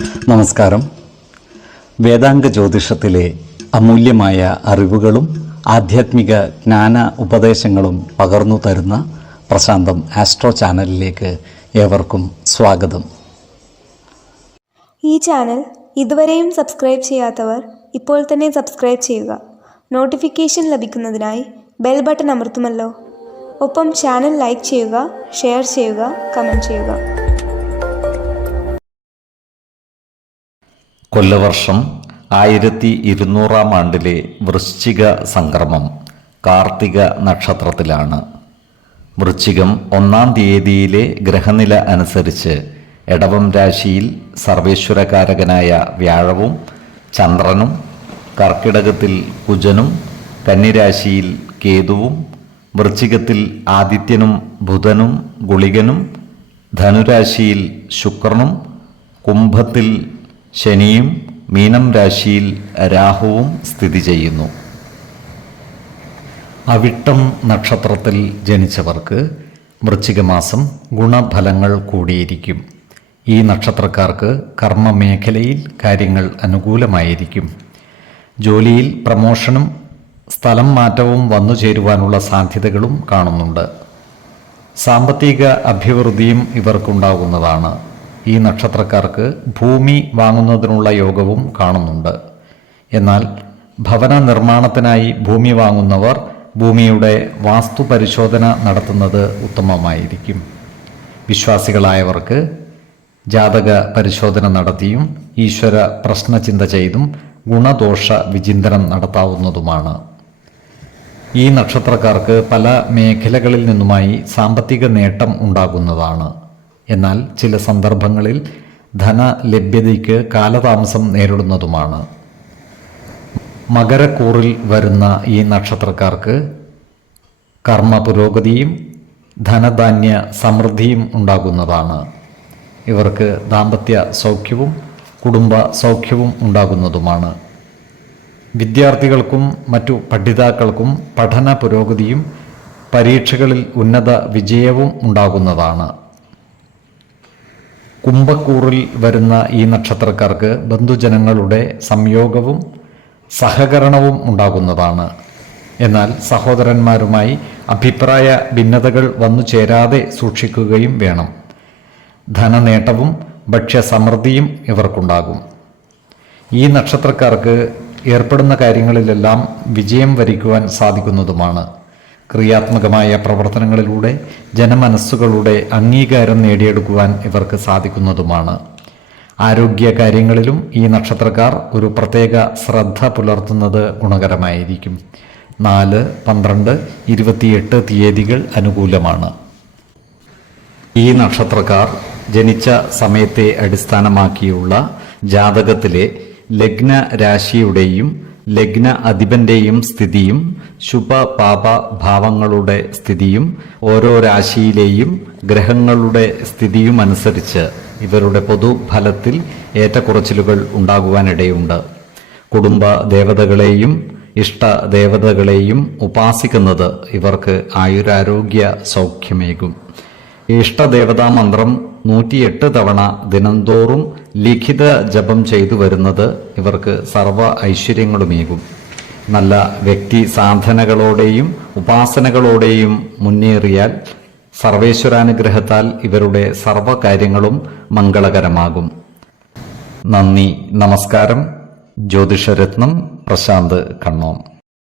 നമസ്കാരം. വേദാംഗ ജ്യോതിഷത്തിലെ അമൂല്യമായ അറിവുകളും ആധ്യാത്മിക ജ്ഞാന ഉപദേശങ്ങളും പകർന്നു തരുന്ന പ്രശാന്തം ആസ്ട്രോ ചാനലിലേക്ക് ഏവർക്കും സ്വാഗതം. ഈ ചാനൽ ഇതുവരെയും സബ്സ്ക്രൈബ് ചെയ്യാത്തവർ ഇപ്പോൾ തന്നെ സബ്സ്ക്രൈബ് ചെയ്യുക. നോട്ടിഫിക്കേഷൻ ലഭിക്കുന്നതിനായി ബെൽ ബട്ടൺ അമർത്തുമല്ലോ. ഒപ്പം ചാനൽ ലൈക്ക് ചെയ്യുക, ഷെയർ ചെയ്യുക, കമൻറ്റ് ചെയ്യുക. കൊല്ലവർഷം 1200 ആണ്ടിലെ വൃശ്ചിക സംക്രമം കാർത്തിക നക്ഷത്രത്തിലാണ്. വൃശ്ചികം 1-ാം തീയതിയിലെ ഗ്രഹനില അനുസരിച്ച് എടവം രാശിയിൽ സർവേശ്വരകാരകനായ വ്യാഴവും ചന്ദ്രനും, കർക്കിടകത്തിൽ കുജനും, കന്നിരാശിയിൽ കേതുവും, വൃശ്ചികത്തിൽ ആദിത്യനും ബുധനും ഗുളികനും, ധനുരാശിയിൽ ശുക്രനും, കുംഭത്തിൽ ശനിയും, മീനം രാശിയിൽ രാഹുവും സ്ഥിതി ചെയ്യുന്നു. അവിട്ടം നക്ഷത്രത്തിൽ ജനിച്ചവർക്ക് വൃശ്ചികമാസം ഗുണഫലങ്ങൾ കൂടിയിരിക്കും. ഈ നക്ഷത്രക്കാർക്ക് കർമ്മമേഖലയിൽ കാര്യങ്ങൾ അനുകൂലമായിരിക്കും. ജോലിയിൽ പ്രമോഷനും സ്ഥലം മാറ്റവും വന്നു ചേരുവാനുള്ള സാധ്യതകളും കാണുന്നുണ്ട്. സാമ്പത്തിക അഭിവൃദ്ധിയും ഇവർക്കുണ്ടാകുന്നതാണ്. ഈ നക്ഷത്രക്കാർക്ക് ഭൂമി വാങ്ങുന്നതിനുള്ള യോഗവും കാണുന്നുണ്ട്. എന്നാൽ ഭവന നിർമ്മാണത്തിനായി ഭൂമി വാങ്ങുന്നവർ ഭൂമിയുടെ വാസ്തുപരിശോധന നടത്തുന്നത് ഉത്തമമായിരിക്കും. വിശ്വാസികളായവർക്ക് ജാതക പരിശോധന നടത്തിയും ഈശ്വര പ്രശ്നചിന്ത ചെയ്തും ഗുണദോഷ വിചിന്തനം നടത്താവുന്നതുമാണ്. ഈ നക്ഷത്രക്കാർക്ക് പല മേഖലകളിൽ നിന്നുമായി സാമ്പത്തിക നേട്ടം ഉണ്ടാകുന്നതാണ്. എന്നാൽ ചില സന്ദർഭങ്ങളിൽ ധനലഭ്യതയ്ക്ക് കാലതാമസം നേരിടുന്നതുമാണ്. മകരക്കൂറിൽ വരുന്ന ഈ നക്ഷത്രക്കാർക്ക് കർമ്മ പുരോഗതിയും ധനധാന്യ സമൃദ്ധിയും ഉണ്ടാകുന്നതാണ്. ഇവർക്ക് ദാമ്പത്യ സൗഖ്യവും കുടുംബ സൗഖ്യവും ഉണ്ടാകുന്നതുമാണ്. വിദ്യാർത്ഥികൾക്കും മറ്റു പഠിതാക്കൾക്കും പഠന പുരോഗതിയും പരീക്ഷകളിൽ ഉന്നത വിജയവും ഉണ്ടാകുന്നതാണ്. കുംഭക്കൂറിൽ വരുന്ന ഈ നക്ഷത്രക്കാർക്ക് ബന്ധുജനങ്ങളുടെ സംയോഗവും സഹകരണവും ഉണ്ടാകുന്നതാണ്. എന്നാൽ സഹോദരന്മാരുമായി അഭിപ്രായ ഭിന്നതകൾ വന്നു ചേരാതെ സൂക്ഷിക്കുകയും വേണം. ധനനേട്ടവും ഭക്ഷ്യസമൃദ്ധിയും ഇവർക്കുണ്ടാകും. ഈ നക്ഷത്രക്കാർക്ക് ഏർപ്പെടുന്ന കാര്യങ്ങളിലെല്ലാം വിജയം വരിക്കുവാൻ സാധിക്കുന്നതുമാണ്. ക്രിയാത്മകമായ പ്രവർത്തനങ്ങളിലൂടെ ജനമനസ്സുകളുടെ അംഗീകാരം നേടിയെടുക്കുവാൻ ഇവർക്ക് സാധിക്കുന്നതുമാണ്. ആരോഗ്യ കാര്യങ്ങളിലും ഈ നക്ഷത്രക്കാർ ഒരു പ്രത്യേക ശ്രദ്ധ പുലർത്തുന്നത് ഗുണകരമായിരിക്കും. 4, 12, 28 തീയതികൾ അനുകൂലമാണ്. ഈ നക്ഷത്രക്കാർ ജനിച്ച സമയത്തെ അടിസ്ഥാനമാക്കിയുള്ള ജാതകത്തിലെ ലഗ്ന രാശിയുടെയും ലഗ്ന അധിപന്റെയും സ്ഥിതിയും ശുഭ പാപ ഭാവങ്ങളുടെ സ്ഥിതിയും ഓരോ രാശിയിലെയും ഗ്രഹങ്ങളുടെ സ്ഥിതിയും അനുസരിച്ച് ഇവരുടെ പൊതുഫലത്തിൽ ഏറ്റക്കുറച്ചിലുകൾ ഉണ്ടാകുവാനിടയുണ്ട്. കുടുംബ ദേവതകളെയും ഇഷ്ട ദേവതകളെയും ഉപാസിക്കുന്നത് ഇവർക്ക് ആയുരാരോഗ്യ സൗഖ്യമേകും. ഇഷ്ടദേവതാ മന്ത്രം 108 തവണ ദിനംതോറും ലിഖിത ജപം ചെയ്തു വരുന്നത് ഇവർക്ക് സർവ ഐശ്വര്യങ്ങളുമേകും. നല്ല വ്യക്തി സാധനകളോടെയും ഉപാസനകളോടെയും മുന്നേറിയാൽ സർവേശ്വരാനുഗ്രഹത്താൽ ഇവരുടെ സർവകാര്യങ്ങളും മംഗളകരമാകും. നന്ദി, നമസ്കാരം. ജ്യോതിഷരത്നം പ്രശാന്ത് കണ്ണോം.